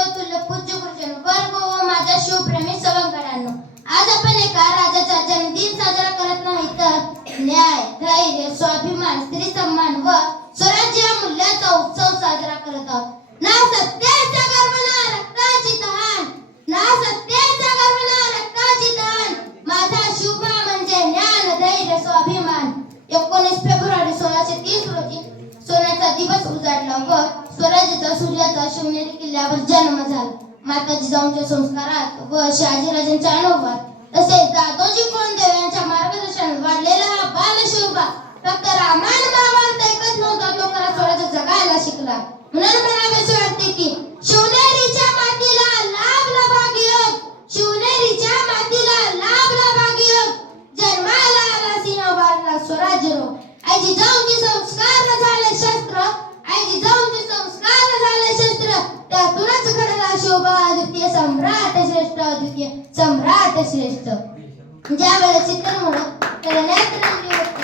देवतुल्य पूज्य गुरुजन वर्ग व माझ्या शिवप्रेमी सवंगड्यांनो, आज आपण एका राजाचा जन्मदिन साजरा करत नाही तर न्याय, धैर्य, स्वाभिमान, स्त्री सन्मान व स्वराज्य या मूल्याचा उत्सव साजरा करत आहोत. ना सत्तेचा गर्व ना रक्ताची तहान, ना सत्तेचा गर्व ना रक्ताची तहान, माझा शिवबा म्हणजे ज्ञान, धैर्य, स्वाभिमान. 19 फेब्रुवारी 1630 रोजी सोन्याचा दिवस उजाडला व स्वराज्याचा सूर्याचा शिवनेरी किल्ल्यावर जन्म झाला. माता जिजाऊंच्या संस्कारात व शहाजीराजांच्या अनुभवात तसेच दादोजी कोंडदेव यांच्या मार्गदर्शनात वाढलेला हा बाल शिवबा फक्त रामायण महाभारत ऐकत नव्हता, तो खरा स्वराज्य जगायला शिकला. म्हणून म्हणावेसे वाटते की शिवनेरीच्या मातीला लाभला भाग्ययोग, शिवनेरीच्या मातीला लाभला भाग्ययोग, जन्माला आला सिंह वाढला स्वराज्य रोग. आई जिजाऊंचे संस्कार झाले शस्त्र, आई जिजाऊंचे संस्कार झाले शस्त्र, त्यातूनच घडला शोभा अद्वितीय सम्राट श्रेष्ठ, अद्वितीय सम्राट श्रेष्ठ. ज्या वेळेस चित्रमुळं खेळण्यात रमली होती,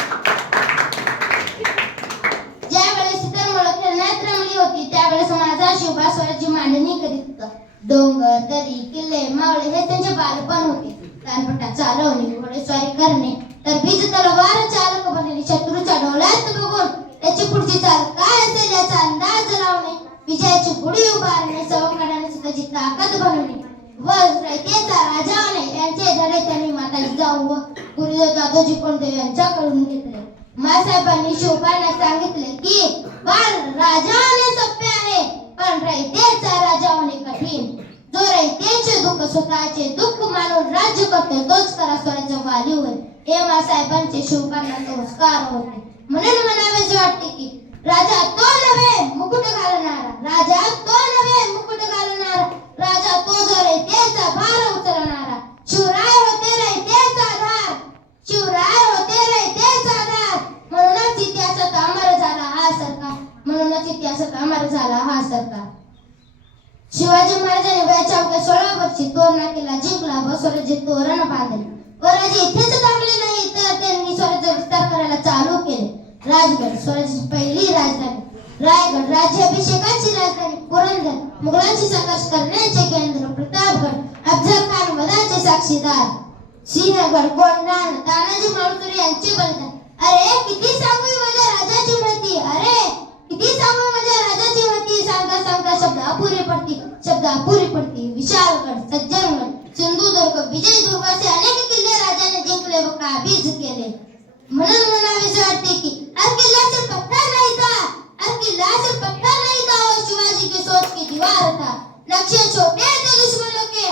ज्या वेळेस चित्रमुळं खेळण्यात रमली होती त्यावेळेस माझा शोभा स्वराज्य मांडणी करीत होता. डोंगर, दरी, किल्ले, मावळे हे त्यांचे बालपण होते. कानपट्टा चालवणे, घोडेस्वारी करणे, तर बीज तलवार चालक बनणे, शत्रूच्या डोळ्यात बघून त्याची पुढची चाल काय असेल याचा अंदाज लावणे, विजयाची गुढी उभारणे, सवंगड्याने स्वतःची ताकद बनवणे व रयतेचा राजा होणे यांचे धडे त्यांनी माता जिजाऊ व गुरुदेव दादोजी कोंडदेव यांच्याकडून घेतले. मासाहेबांनी शिवबांना सांगितले की बाळ राजा होणे सोपे आहे, पण रयतेचा राजा होणे कठीण. जो रयतेचे दुःख स्वतःचे दुःख मानून राज्य करतो तोच खरा स्वराज्य वाली होईल. हे मासाहेबांचे शिवबांना संस्कार होते. म्हणून म्हणावेसे वाटते की राजा तो नव्हे मुकुट घालणारा, राजा तो नव्हे मुकुट घालणारा, राजा तो जो रयतेचा भार उचलणारा. शिवराय होते रयतेचा आधार, शिवराय होते रयतेचा आधार, म्हणूनच इतिहासात अमर झाला हा सरकार, म्हणूनच इतिहासात अमर झाला हा सरकार. शिवाजी महाराजांनी वयाच्या अवघ्या 16 वर्षी तोरणा किल्ला जिंकला व स्वराज्य तोरण बांधले. स्वराज्य इथेच थांबले नाही तर त्यांनी स्वराज्य विस्तार करायला चालू केले. राजगड स्वराज्याची पहिली राजधानी, रायगड राज्याभिषेकाची राजधानी, पुरंदर मुघलांशी संघर्ष करण्याचे केंद्र, प्रतापगड अफजल खान वधाचे साक्षीदार, सिंहगड कोंढाणा तानाजी मालुसरे यांचे बलिदान. अरे किती सांगू माझ्या राजाची महती, अरे किती सांगू माझ्या राजाची महती, सांगता सांगता शब्द अपुरे पडती, शब्द अपुरी पडती. विशालगड, सज्जनगड, सिंधुदुर्ग, विजयदुर्ग असे अनेक किल्ले राजाने जिंकले व काबीज केले. म्हणून म्हणावेसे वाटते की हर किला से पत्थर नहीं था, हर किला से पत्थर नहीं था, वो शिवाजी की सोच की दीवार था. नक्शे छोटे थे दुश्मनों के,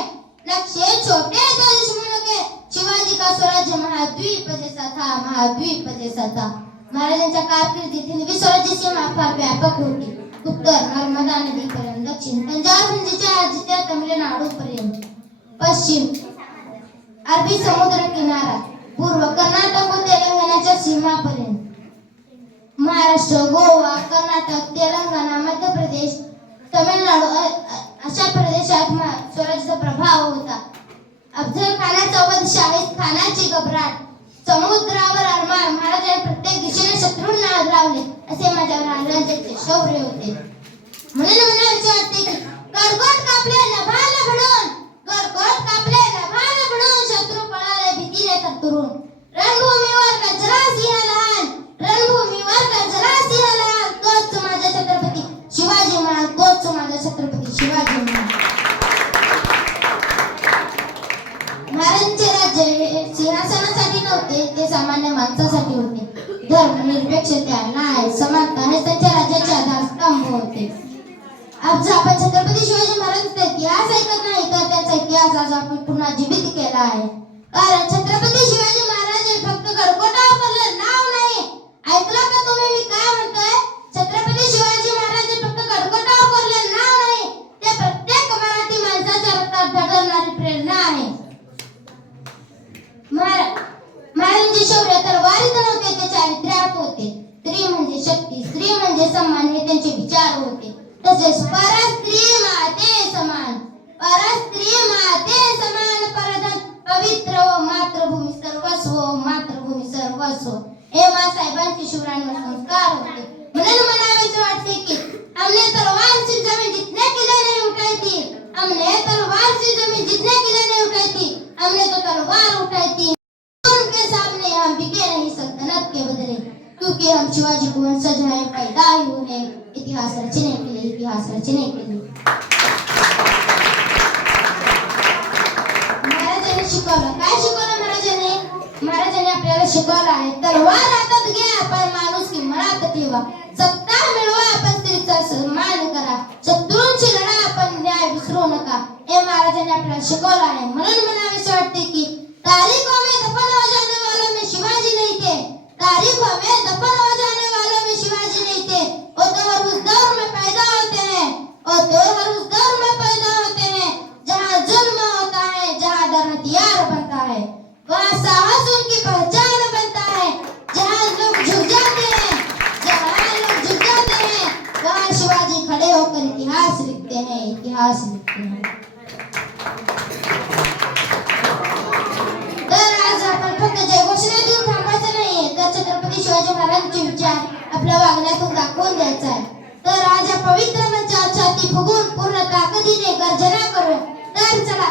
नक्शे छोटे थे दुश्मनों के, शिवाजी का स्वराज्य महाद्वीप जैसा था, महाद्वीप जैसा था. महाराजांच्या कारकिर्दीत हिंदवी स्वराज्य सीमा फार व्यापक होती. उत्तर नर्मदा नदीपर्यंत, दक्षिण पंजाब हिंदीच्या आजच्या तमिळनाडू पर्यंत, पश्चिम अरबी समुद्र किनारा, पूर्व कर्नाटक व तेलंगणाच्या सीमापर्यंत, महाराष्ट्र, गोवा, कर्नाटक, तेलंगणा, मध्य प्रदेश, तमिळनाडू अशा प्रदेशात स्वराज्याचा प्रभाव होता. अफजल खानाचा वध, शाहिद खानाची घबराट, समुद्रावर अरमान, महाराजांनी प्रत्येक दिशेने शत्रूंना लावले असे माझ्या राजांचे शौर्य होते. म्हणून म्हणायचे वाटते की गडगोट कापले नभाल भिडून, गडगोट कापले नभाल भिडून, शत्रू पळाले भीतीने तत्तरून. रणभूमीवर गजरा सिंह लहान, रणभूमीवर गजरा सिंह लहान, तोच माझा छत्रपती शिवाजी महाराज, तोच माझा छत्रपती शिवाजी महाराज. महाराजांचे राज्य हे सिंहासनासाठी नव्हते, ते सामान्य माणसासाठी होते. धर्म, निरपेक्षता, न्याय, समानता हे त्यांच्या राज्याचे आधारस्तंभ होते. आज आपण छत्रपती शिवाजी महाराजांचा इतिहास ऐकत नाही तर त्यांचा इतिहास आज आपण पुन्हा जीवित केला आहे. कारण छत्रपती शिवाजी महाराज हे फक्त गडकोटावर पडलेलं नाव नाही. ऐकलं का तुम्ही मी काय म्हणतोय? छत्रपती शिवाजी महाराज हे फक्त गडकोटावर पडलेलं नाव नाही, ते प्रत्येक मराठी माणसाच्या रक्तात धडधडणारी प्रेरणा आहे. महाराजांचे शौर्य तलवारीत नव्हते, ते चारित्र्यात होते. स्त्री म्हणजे शक्ती, स्त्री म्हणजे सन्मान हे त्यांचे विचार होते. तसेच परस्त्री माते समान, परस्त्री माते समान, परधन पवित्र व मातृभूमी सर्वस्व, मातृभूमी सर्वस्व हे मासाहेबांचे शिवरायांवर संस्कार होते. म्हणून म्हणावेसे वाटते की हमने तलवार से जमीन जितने किले नहीं उठाई थी, हमने तो तलवार उठाई थी, उनके सामने हम बिके नहीं सल्तनत के बदले, क्योंकि हम शिवाजी को वंशज हैं, पैदा हुए हैं इतिहास रचने के लिए, इतिहास रचने के लिए। महाराजांनी शिकवलं, काय शिकवलं महाराजांनी? महाराजांनी आपल्याला शिकवलं आहे, तलवार हातात घ्या पण माणुसकी मनात ठेवा, सत्ता मिळवा पण स्त्रीचा सन्मान करा, शत्रूंची लढा आपण न्याय विसरू नका, हे महाराजांनी आपल्याला शिकवलं आहे। म्हणून मला असं वाटते की तारीखों में दफन हो जाने वालों में शिवाजी नहीं थे, तारीखों में दफन हो जाने वालों में शिवाजी नहीं थे, वो तो हर उस दौर में पैदा होते हैं, वो तो हर उस दौर में पैदा होते हैं जहाँ जुल्म होता है, जहाँ डर हथियार बनता है, वहाँ साहस उनकी पहचान बनता है, जहाँ लोग झुक जाते हैं, जहाँ लोग झुक जाते हैं, वहाँ शिवाजी खड़े होकर इतिहास लिखते हैं, इतिहास लिखते हैं। तर आज आपण फक्त जयघोषणा देऊन थांबायचं नाहीये, तर छत्रपती शिवाजी महाराजांचे विचार आपल्या वागण्यातून दाखवून द्यायचा आहे। तर आज या पवित्र मंचावर छाती फुगून पूर्ण ताकदीने गर्जना करू। तर चला